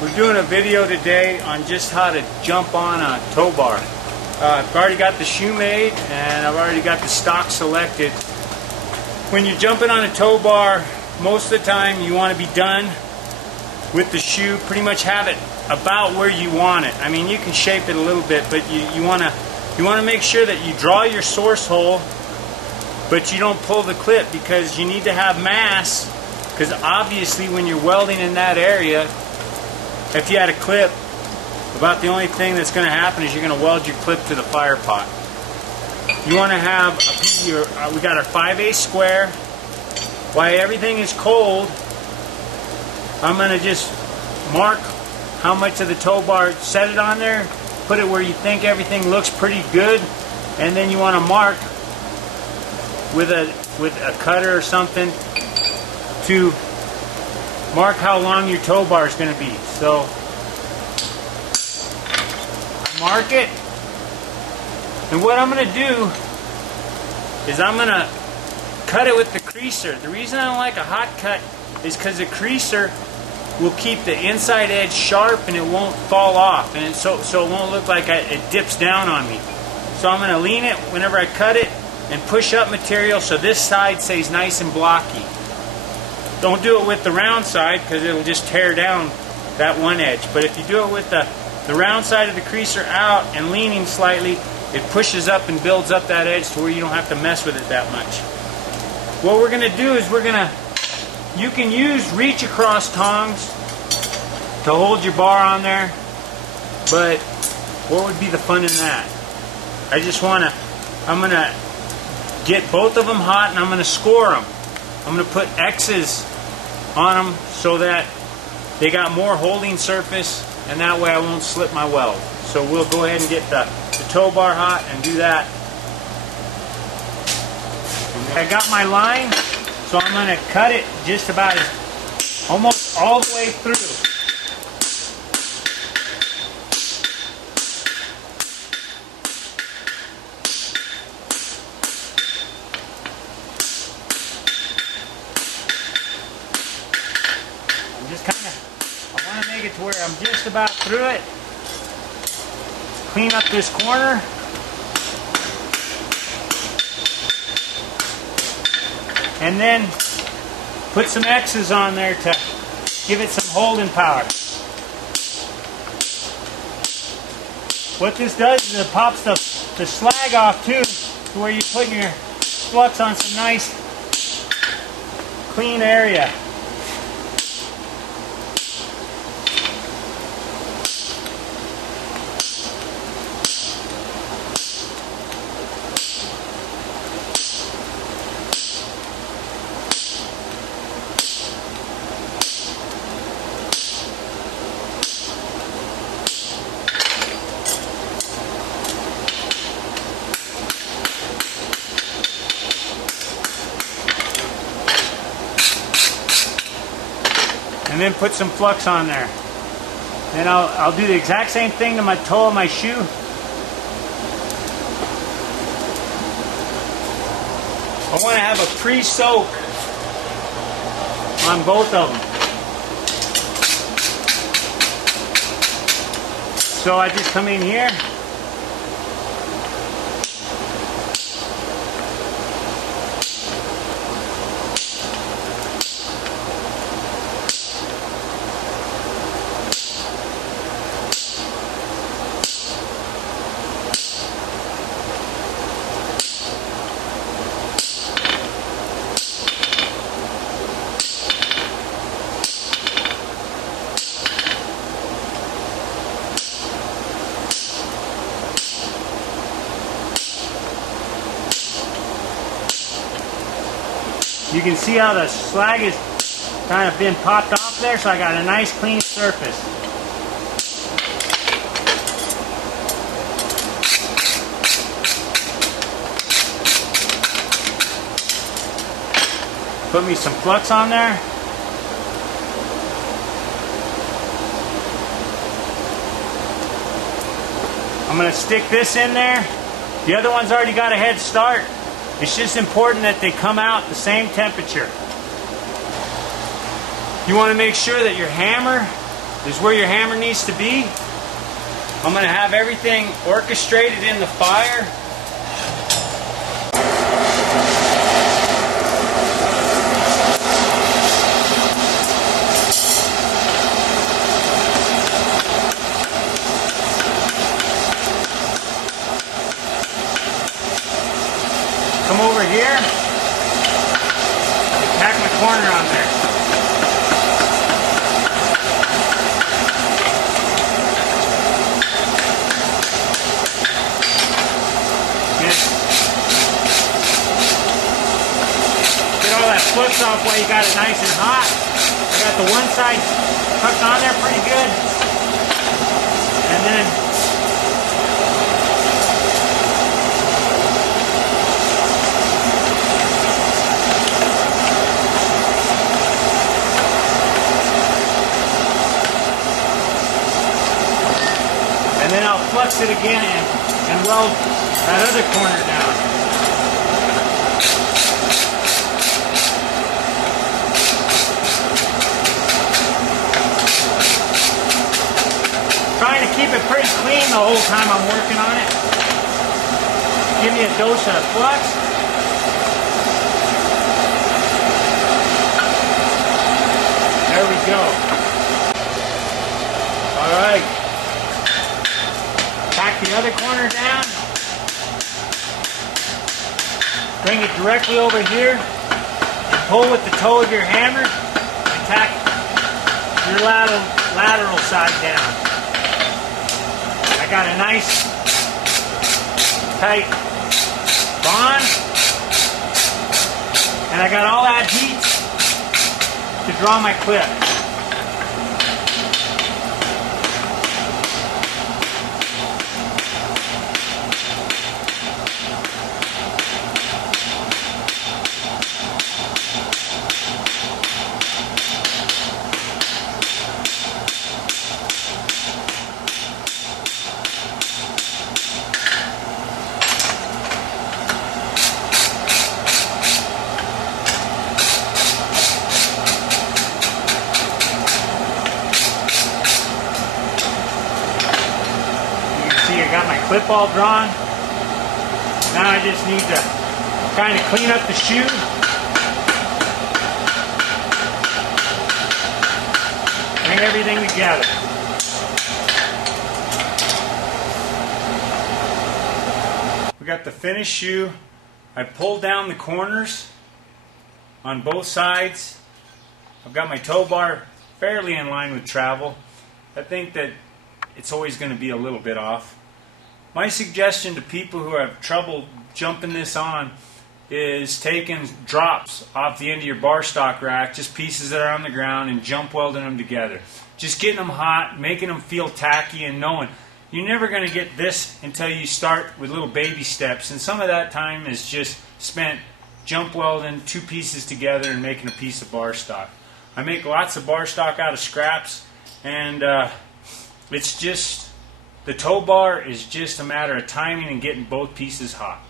We're doing a video today on just how to jump on a tow bar. I've already got the shoe made and I've already got the stock selected. When you're jumping on a tow bar, most of the time you want to be done with the shoe, pretty much have it about where you want it. I mean, you can shape it a little bit, but you want to make sure that you draw your source hole, but you don't pull the clip, because you need to have mass, because obviously when you're welding in that area, if you had a clip, about the only thing that's going to happen is you're going to weld your clip to the fire pot. You want to have we got our 5/8 square. While everything is cold, I'm going to just mark how much of the tow bar, set it on there, put it where you think everything looks pretty good, and then you want to mark with a cutter or something to mark how long your tow bar is going to be. So mark it, and what I'm going to do is I'm going to cut it with the creaser. The reason I don't like a hot cut is because the creaser will keep the inside edge sharp and it won't fall off, and so it won't look like it dips down on me. So I'm going to lean it whenever I cut it and push up material so this side stays nice and blocky. Don't do it with the round side, because it'll just tear down that one edge. But if you do it with the round side of the creaser out and leaning slightly, it pushes up and builds up that edge to where you don't have to mess with it that much. What we're going to do is you can use reach across tongs to hold your bar on there, but what would be the fun in that? I'm going to get both of them hot and I'm going to score them. I'm going to put X's on them so that they got more holding surface, and that way I won't slip my weld. So we'll go ahead and get the tow bar hot and do that. I got my line, so I'm going to cut it just about almost all the way through. I want to make it to where I'm just about through it. Clean up this corner. And then put some X's on there to give it some holding power. What this does is it pops the slag off too, to where you're putting your flux on some nice clean area. And then put some flux on there. And I'll do the exact same thing to my toe of my shoe. I want to have a pre-soak on both of them. So I just come in here. You can see how the slag is kind of been popped off there, so I got a nice clean surface. Put me some flux on there. I'm going to stick this in there. The other one's already got a head start. It's just important that they come out the same temperature. You want to make sure that your hammer is where your hammer needs to be. I'm going to have everything orchestrated in the fire. Come over here, tack my corner on there. Get all that flux off while you got it nice and hot. I got the one side tucked on there pretty good. And then I'll flux it again and weld that other corner down. Trying to keep it pretty clean the whole time I'm working on it. Give me a dose of flux. There we go. All right. Tack the other corner down. Bring it directly over here. And pull with the toe of your hammer and tack your lateral side down. I got a nice tight bond. And I got all that heat to draw my clip. I got my clip all drawn. Now I just need to kind of clean up the shoe. Bring everything together. We got the finished shoe. I pulled down the corners on both sides. I've got my tow bar fairly in line with travel. I think that it's always going to be a little bit off. My suggestion to people who have trouble jumping this on is taking drops off the end of your bar stock rack, just pieces that are on the ground, and jump welding them together. Just getting them hot, making them feel tacky, and knowing you're never going to get this until you start with little baby steps. And some of that time is just spent jump welding two pieces together and making a piece of bar stock. I make lots of bar stock out of scraps, and it's just, the tow bar is just a matter of timing and getting both pieces hot.